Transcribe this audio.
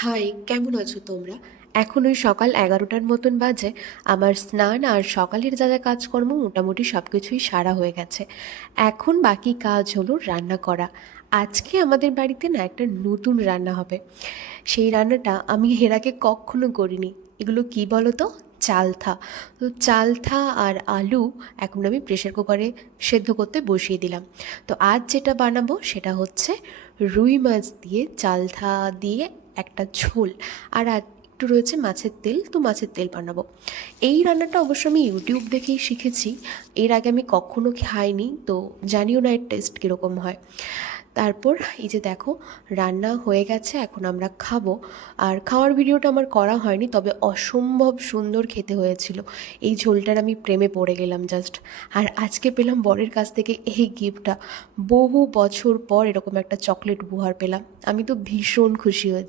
High, কেমন আছো তোমরা? এখন ওই সকাল ১১টার মতন বাজে। আমার স্নান আর সকালের যা যা কাজকর্ম মোটামুটি সব কিছুই সারা হয়ে গেছে। এখন বাকি কাজ হলো রান্না করা। আজকে আমাদের বাড়িতে না একটা নতুন রান্না হবে। সেই রান্নাটা আমি এর আগে কক্ষনো করিনি। এগুলো কি বলো তো? চালথা। তো চালথা আর আলু এখন আমি প্রেসার কুকারে সেদ্ধ করতে বসিয়ে দিলাম। তো আজ যেটা বানাবো সেটা হচ্ছে রুই মাছ দিয়ে চালথা দিয়ে একটা ঝোল। আর একটু রয়েছে মাছের তেল, তো মাছের তেল বানাবো। এই রান্নাটা অবশ্য আমি ইউটিউব দেখেই শিখেছি। এর আগে আমি কখনো খাইনি, তো জানিও না এর টেস্ট কীরকম হয়। তারপর এই যে দেখো, রান্না হয়ে গেছে, এখন আমরা খাবো। আর খাওয়ার ভিডিওটা আমার করা হয়নি, তবে অসম্ভব সুন্দর খেতে হয়েছিল। এই ঝোলটার আমি প্রেমে পড়ে গেলাম জাস্ট। আর আজকে পেলাম বরের কাছ থেকে এই গিফটটা। বহু বছর পর এরকম একটা চকলেট উপহার পেলাম। আমি তো ভীষণ খুশি হয়েছি।